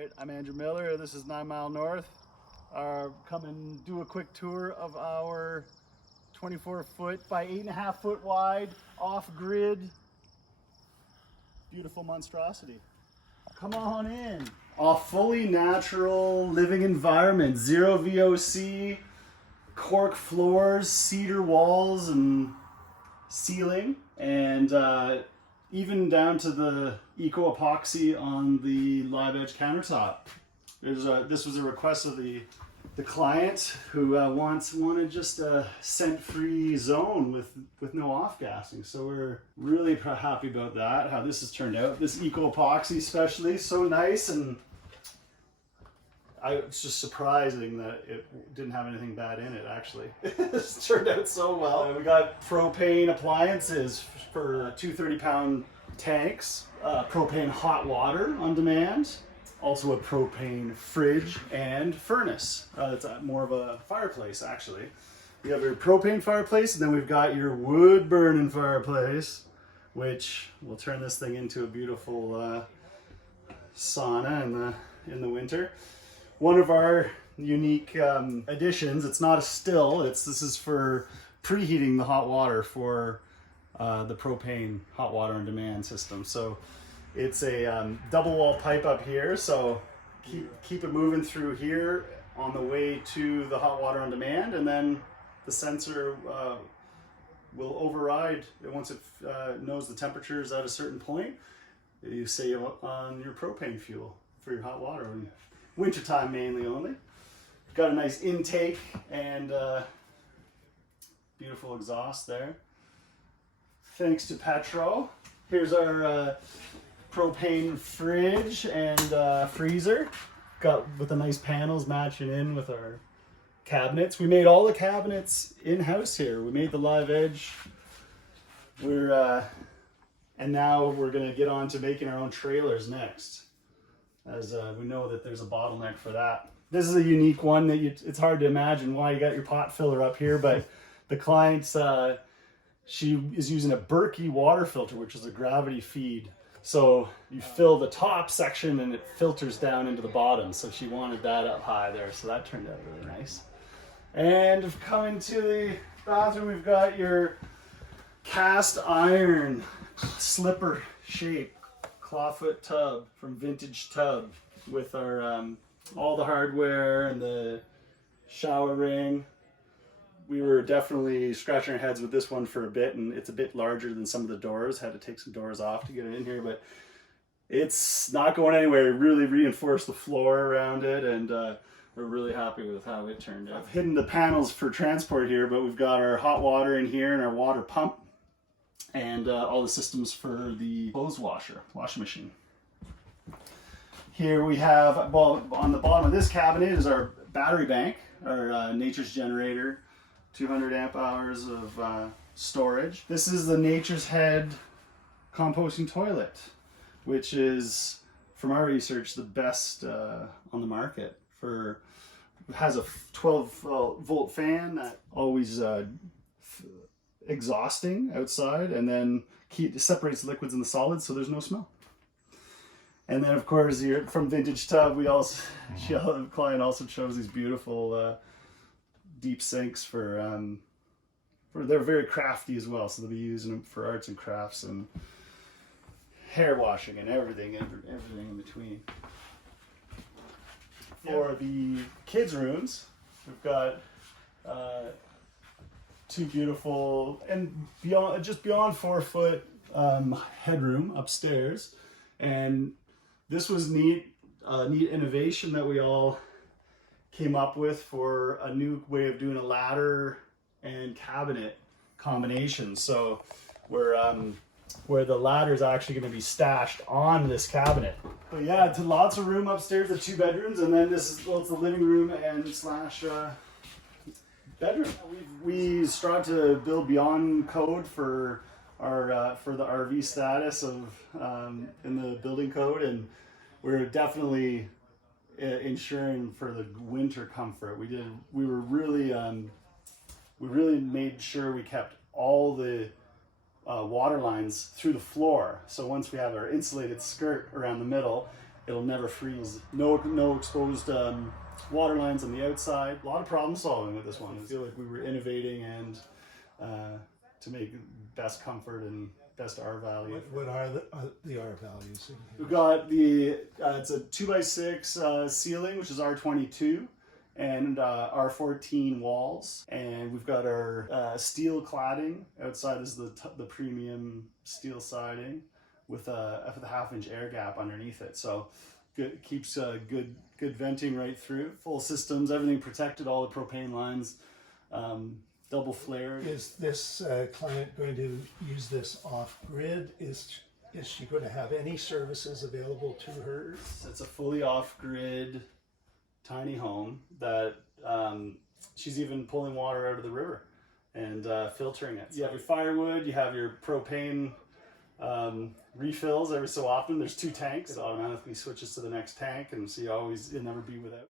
right, I'm Andrew Miller. This is 9 Mile North. Come and do a quick tour of our 24-foot by 8.5-foot wide, off-grid, beautiful monstrosity. Come on in. A fully natural living environment, zero VOC, cork floors, cedar walls and ceiling, and even down to the eco epoxy on the live edge countertop. This was a request of the client who wanted just a scent-free zone with no off-gassing. So we're really happy about that, how this has turned out. This eco epoxy especially, so nice, and it's just surprising that it didn't have anything bad in it, actually. It's turned out so well. We got propane appliances for 230-pound tanks, propane hot water on demand, also a propane fridge and furnace. It's more of a fireplace, actually. You have your propane fireplace, and then we've got your wood-burning fireplace, which will turn this thing into a beautiful sauna in the winter. One of our unique additions, it's not a still, this is for preheating the hot water for the propane hot water on demand system. So it's a double wall pipe up here, so keep it moving through here on the way to the hot water on demand, and then the sensor will override once it knows the temperature is at a certain point. You save on your propane fuel for your hot water. Wintertime mainly only. Got a nice intake and beautiful exhaust there. Thanks to Petro. Here's our propane fridge and freezer. Got with the nice panels matching in with our cabinets. We made all the cabinets in-house here. We made the live edge. And now we're gonna get on to making our own trailers next, as we know that there's a bottleneck for that. This is a unique one that it's hard to imagine why you got your pot filler up here, but the client's, she is using a Berkey water filter, which is a gravity feed. So you fill the top section and it filters down into the bottom. So she wanted that up high there, so that turned out really nice. And coming to the bathroom, we've got your cast iron slipper shape clawfoot tub from Vintage Tub with our all the hardware and the shower ring. We were definitely scratching our heads with this one for a bit, and it's a bit larger than some of the doors. Had to take some doors off to get it in here, but it's not going anywhere. We really reinforced the floor around it, and we're really happy with how it turned out. I've hidden the panels for transport here, but we've got our hot water in here and our water pump, and all the systems for the clothes washing machine. Here we have, well, on the bottom of this cabinet is our battery bank, our Nature's Generator, 200 amp hours of storage. This is the Nature's Head composting toilet, which is, from our research, the best on the market. It has a 12 volt fan that always exhausting outside, and then separates the liquids and the solids, so there's no smell. And then, of course, from Vintage Tub, the client also chose these beautiful deep sinks for they're very crafty as well, so they'll be using them for arts and crafts and hair washing and everything in between. For the kids' rooms, we've got two beautiful and just beyond 4 foot headroom upstairs, and this was neat innovation that we all came up with for a new way of doing a ladder and cabinet combination. So where the ladder is actually going to be stashed on this cabinet. But yeah, it's lots of room upstairs, the 2 bedrooms, and then this is, well, it's the living room and slash bedroom. We strive to build beyond code for the RV status of in the building code, and we're definitely ensuring for the winter comfort. We really made sure we kept all the water lines through the floor. So once we have our insulated skirt around the middle, it'll never freeze. No exposed water lines on the outside. A lot of problem solving with this one. I feel like we were innovating and to make best comfort and best R value. What are the R values in here? We've got the it's a 2x6 ceiling, which is R22, and R14 walls, and we've got our steel cladding. Outside is the premium steel siding with a 1/2 inch air gap underneath it. So good, keeps good venting right through. Full systems, everything protected, all the propane lines. Double flare. Is this client going to use this off-grid? Is she going to have any services available to her? It's a fully off-grid tiny home that she's even pulling water out of the river and filtering it. You have your firewood, you have your propane refills every so often. There's 2 tanks. It automatically switches to the next tank, and so you'll never be without.